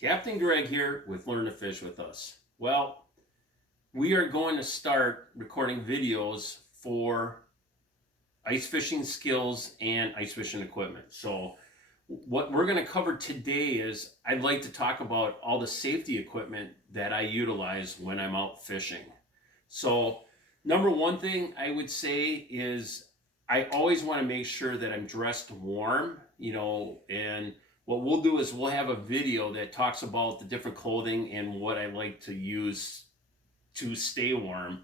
Captain Greg here with Learn to Fish with Us. Well, we are going to start recording videos for ice fishing skills and ice fishing equipment. So what we're going to cover today is I'd like to talk about all the safety equipment that I utilize when I'm out fishing. So number one thing I would say is I always want to make sure that I'm dressed warm, and what we'll do is we'll have a video that talks about the different clothing and what I like to use to stay warm.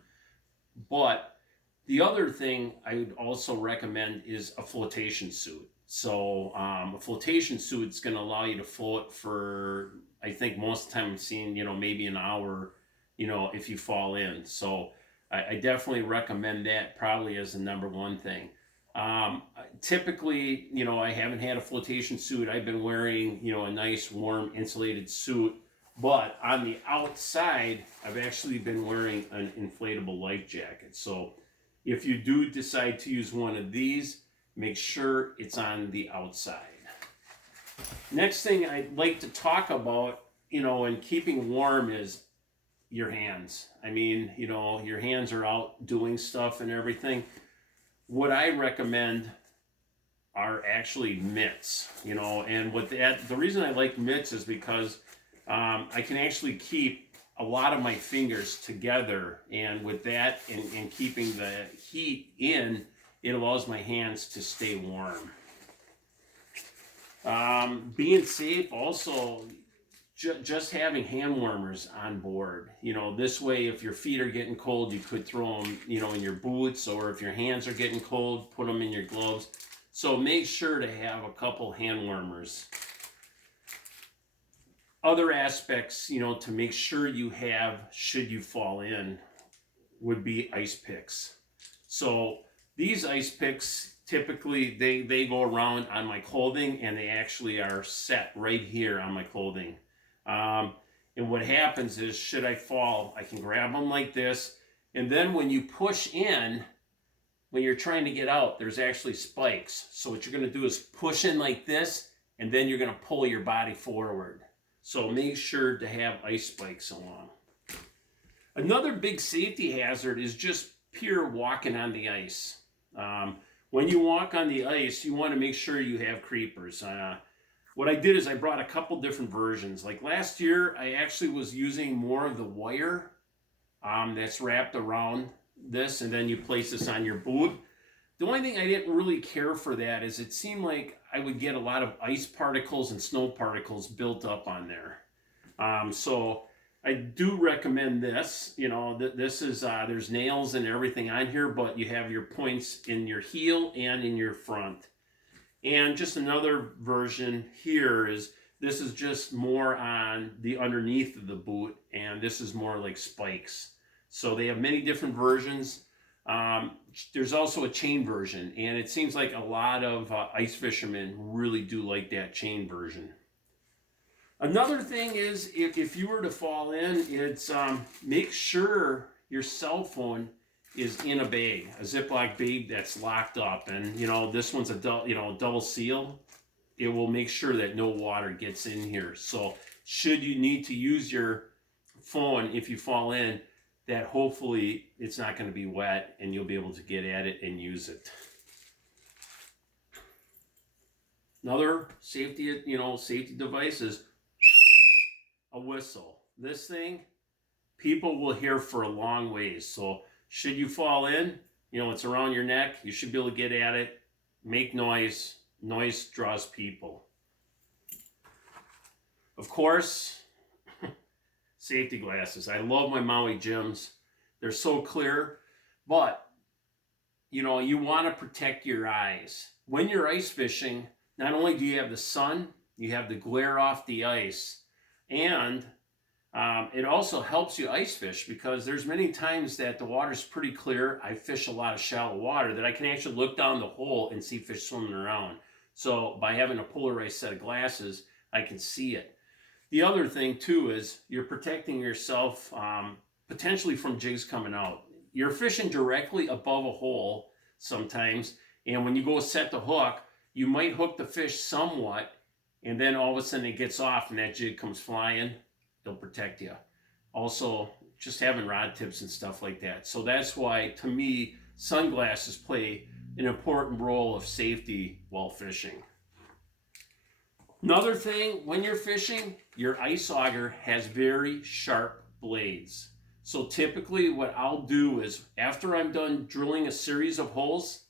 But the other thing I would also recommend is a flotation suit. So a flotation suit is going to allow you to float for, I think most of the time I'm seeing, maybe an hour, if you fall in. So I definitely recommend that probably as the number one thing. Typically, I haven't had a flotation suit. I've been wearing, a nice warm insulated suit. But on the outside, I've actually been wearing an inflatable life jacket. So if you do decide to use one of these, make sure it's on the outside. Next thing I'd like to talk about, in keeping warm is your hands. I mean, your hands are out doing stuff and everything. What I recommend are actually mitts, and the reason I like mitts is because I can actually keep a lot of my fingers together, and with that and keeping the heat in, it allows my hands to stay warm. Being safe also, just having hand warmers on board. This way, if your feet are getting cold, you could throw them, in your boots, or if your hands are getting cold, put them in your gloves. So make sure to have a couple hand warmers. Other aspects, to make sure you have, should you fall in, would be ice picks. So these ice picks, typically, they go around on my clothing, and they actually are set right here on my clothing. And what happens is, should I fall, I can grab them like this, and then when you push in, when you're trying to get out, there's actually spikes. So what you're going to do is push in like this, and then you're going to pull your body forward. So make sure to have ice spikes along. Another big safety hazard is just pure walking on the ice. When you walk on the ice, you want to make sure you have creepers. What I did is I brought a couple different versions. Like last year, I actually was using more of the wire that's wrapped around this, and then you place this on your boot. The only thing I didn't really care for that is it seemed like I would get a lot of ice particles and snow particles built up on there. So I do recommend this. This is, there's nails and everything on here, but you have your points in your heel and in your front. And just another version here is, this is just more on the underneath of the boot, and this is more like spikes. So they have many different versions. There's also a chain version, and it seems like a lot of ice fishermen really do like that chain version. Another thing is, if you were to fall in, it's make sure your cell phone is in a bag, a Ziploc bag that's locked up, and this one's a double seal. It will make sure that no water gets in here. So should you need to use your phone if you fall in, that hopefully it's not going to be wet and you'll be able to get at it and use it. Another safety device is a whistle. This thing, people will hear for a long ways. So should you fall in, it's around your neck, you should be able to get at it, make noise. Noise draws people. Of course, safety glasses. I love my Maui Jims. They're so clear, but you want to protect your eyes. When you're ice fishing, not only do you have the sun, you have the glare off the ice, and it also helps you ice fish, because there's many times that the water's pretty clear. I fish a lot of shallow water that I can actually look down the hole and see fish swimming around. So by having a polarized set of glasses, I can see it. The other thing too is you're protecting yourself potentially from jigs coming out. You're fishing directly above a hole sometimes, and when you go set the hook, you might hook the fish somewhat, and then all of a sudden it gets off and that jig comes flying, they'll protect you. Also, just having rod tips and stuff like that. So that's why, to me, sunglasses play an important role of safety while fishing. Another thing, when you're fishing, your ice auger has very sharp blades. So typically what I'll do is, after I'm done drilling a series of holes,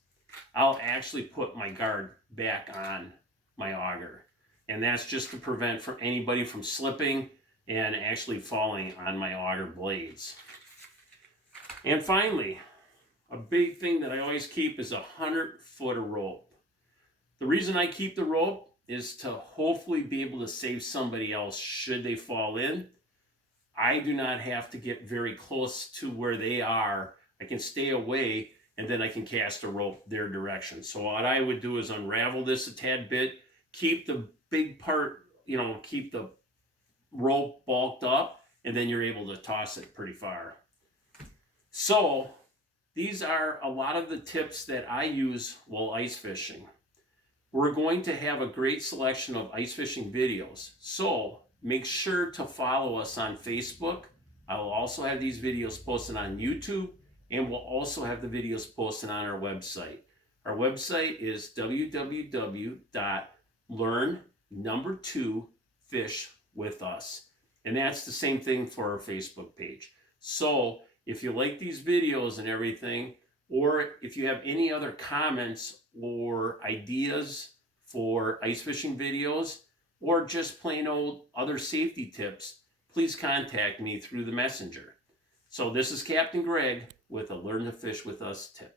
I'll actually put my guard back on my auger. And that's just to prevent anybody from slipping and actually falling on my auger blades. And finally, a big thing that I always keep is 100-foot of rope. The reason I keep the rope is to hopefully be able to save somebody else should they fall in. I do not have to get very close to where they are. I can stay away, and then I can cast a rope their direction. So what I would do is unravel this a tad bit, keep the big part, keep the rope bulked up, and then you're able to toss it pretty far. So these are a lot of the tips that I use while ice fishing. We're going to have a great selection of ice fishing videos, so make sure to follow us on Facebook. I will also have these videos posted on YouTube, and we'll also have the videos posted on our website. Our website is www.learn2fishwithus. And that's the same thing for our Facebook page. So if you like these videos and everything, or if you have any other comments or ideas for ice fishing videos, or just plain old other safety tips, please contact me through the messenger. So this is Captain Greg with a Learn to Fish with Us tip.